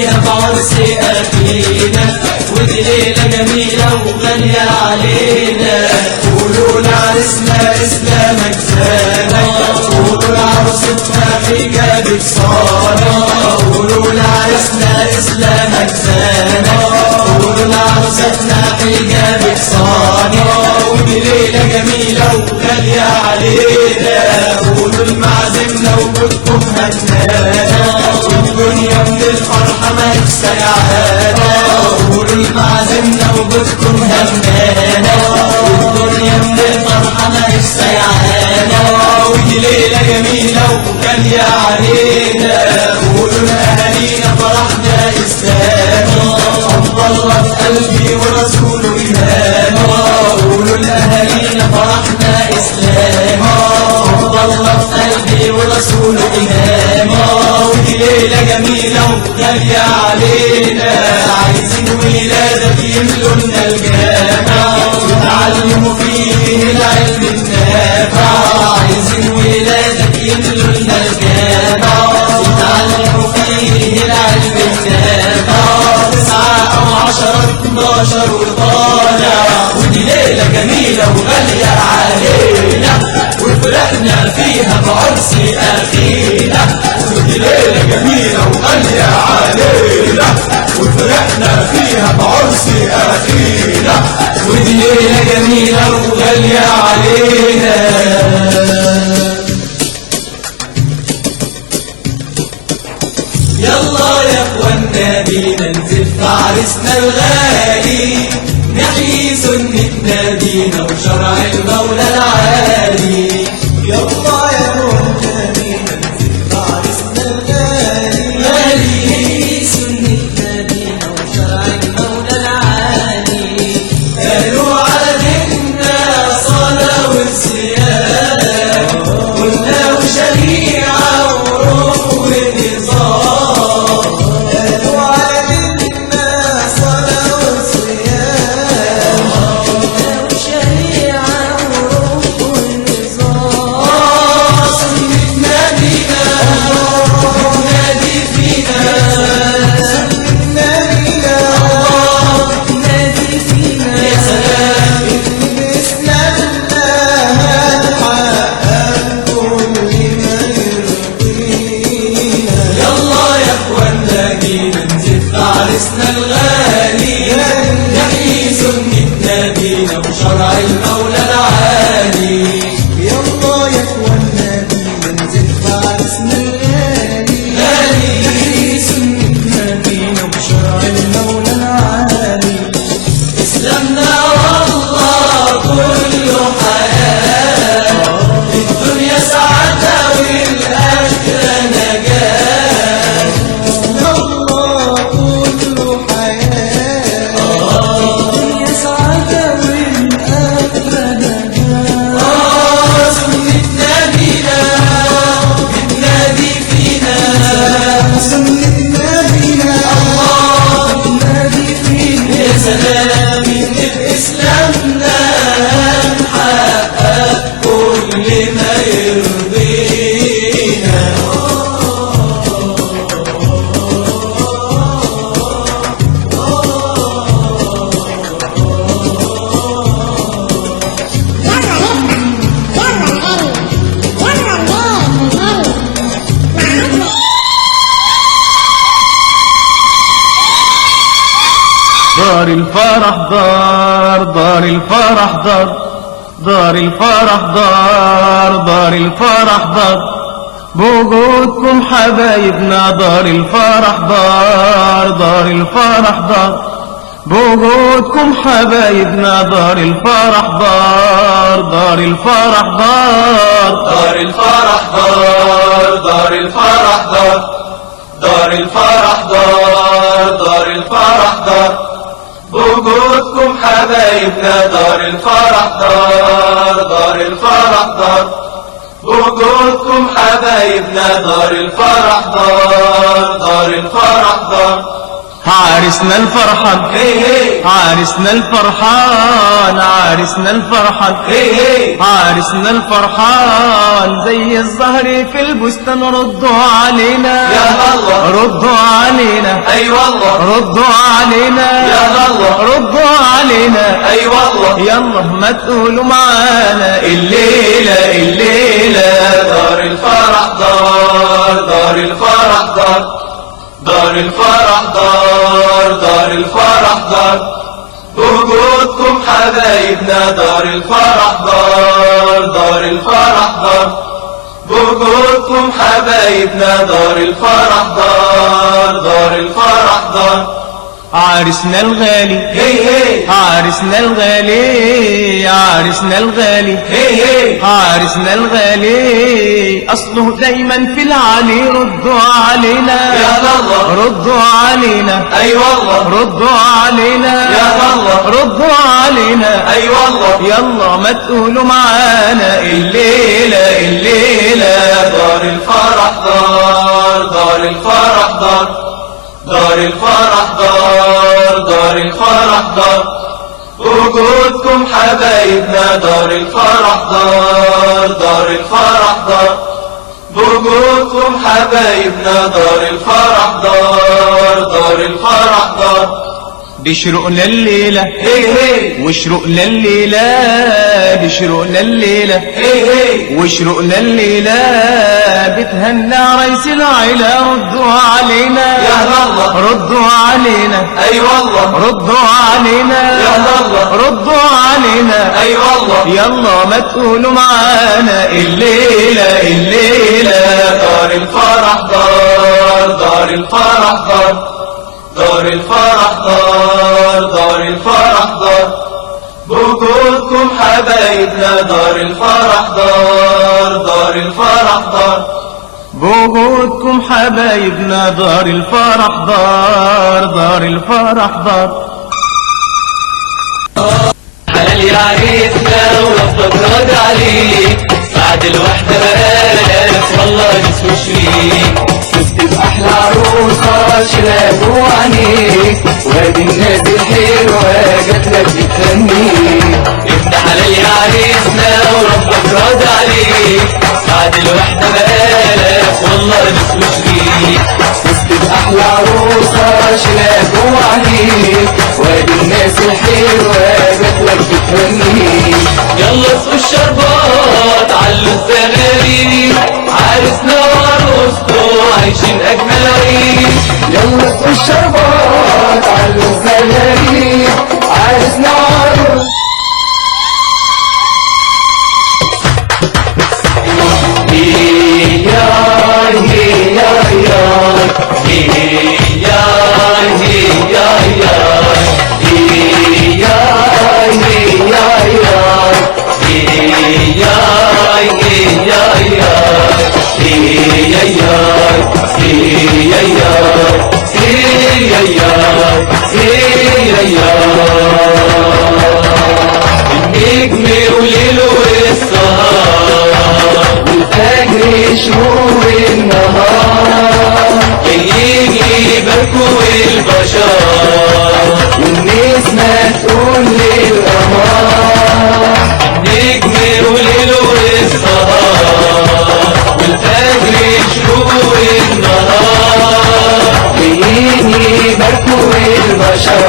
فيها بعرس أخينا، ودي ليلة جميلة وغالية علينا. قولوا لعرسنا إسلامك زانك، قولوا لعروستنا حجابك صانك. قولوا لعرسنا إسلامك زانك، قولوا لعروستنا حجابك صانك. ودي ليلة جميلة وغالية علينا. قولوا لمعازمنا وجودكم هنانا، والدنيا من الفرحة ما سيعانا. قولوا لمعازمنا وجودكم هنانا، والدنيا من الفرحة ما سيعانا. ودي ليلة جميلة وغالية علينا. قولوا لأهالينا فرحنا إسلامي، حب الله في قلبي ورسوله إيماني. قولوا لأهالينا فرحنا إسلامي، حب الله في قلبي ورسوله إيماني. ودي ليلة جميلة وغالية علينا. عايزين ولادك يملوا لنا الجامع، ويتعلموا فيه العلم النافع. عايزين ولادك يملوا لنا الجامع، ويتعلموا فيه العلم النافع. 9 أو 10 12 وطالع. ودي ليلة جميلة وغالية علينا، وفرحنا فيها بعرس أخينا. ودي ليلة جميلة وغالية علينا، وفرحنا فيها بعرس أخينا. ودي ليلة جميلة وغالية علينا. يلا يا اخوانا بينا نزف عرسنا الغالي، نحيي سنة نبينا وشرع المولى العالي. يلا يا اخوانا بينا نزف عرسنا الغالي، نحيي سنة نبينا وشرع المولى العالي. قالوا على ديننا صلاة وصيام، قلنا وشريعة وروح ونظام. عرسنا الغالي، نحيي سنة نبينا وشرع المولى العالي. يلا يا اخوانا بينا نزف عرسنا الغالي، نحيي سنة نبينا وشرع المولى العالي. إسلامنا والله كله حياة، الدنيا سعادة والآخرة نجاة. دار الفرح دار الفرح دار الفرح دار الفرح بوجودكم حبايبنا. دار الفرح دار الفرح بوجودكم حبايبنا. دار الفرح دار الفرح دار الفرح دار الفرح دار الفرح دار الفرح بوجودكم حبايبنا. دار الفرح دار الفرح بوجودكم حبايبنا. دار الفرح دار الفرح عرسنا الفرحان عرسنا الفرحان عرسنا الفرحان عرسنا الفرحان زي الزهر في البستان ردوا علينا يا الله ردوا علينا اي والله ردوا علينا يا الله ردوا علينا اي والله يلا ما تقولوا معانا الليلة الليلة دار الفرح دار الفرح دار الفرح دار الفرح بوجودكم حبايبنا دار الفرح دار الفرح بوجودكم حبايبنا دار الفرح دار الفرح عرسنا الغالي عرسنا الغالي عرسنا الغالي عرسنا الغالي أصله دايما في العلي ردوا علينا يا الله ردوا علينا أي والله ردوا علينا يا الله ردوا علينا أي والله يلا ما تقولوا معانا الليلة الليلة دار الفرح دار الفرح دار الفرح دار الفرح وجودكم حبايبنا دار الفرح دار الفرح بوجودكم حبايبنا دار الفرح دار الفرح دي شروقنا الليلة وشروقنا الليلة دي شروقنا الليلة وشروقنا الليلة بتهنى عريس العيلة ردوا علينا يا الله ردوا علينا أي والله ردوا علينا يا الله ردوا علينا أي والله يلا ما تقولوا معانا الليلة الليلة دار الفرح دار الفرح دار الفرح دار الفرح بوجودكم حبايبنا دار الفرح دار الفرح بوجودكم حبايبنا دار الفرح دار الفرح حلال يا عريسنا وربك راضي عليك سعد الوحدة بقالك والله جسمه شريك فزت بأحلى عروسة شراب وعينيك وادي الناس الحلوة جاتلك بتهنيك انت حلال يا عريسنا وربك راضي عليك سعد الوحدة بقالك والله جسمه شريك فزت بأحلى عروسة شراب وعينيك وادي الناس الحلوة جاتلك بتهنيك يلا اسقوا الشربات علوا الزغاريد عرسنا وعروسته عايشين اجمل عيش يلا اسقوا الشربات علوا الزغاريد عرسنا وعروسته النجم وليله السهر والفجر شهور النهار جايين يباركوا البشر والنسمة تقول للقمر النجم وليله السهر والفجر شهور النهار جايين يباركوا البشر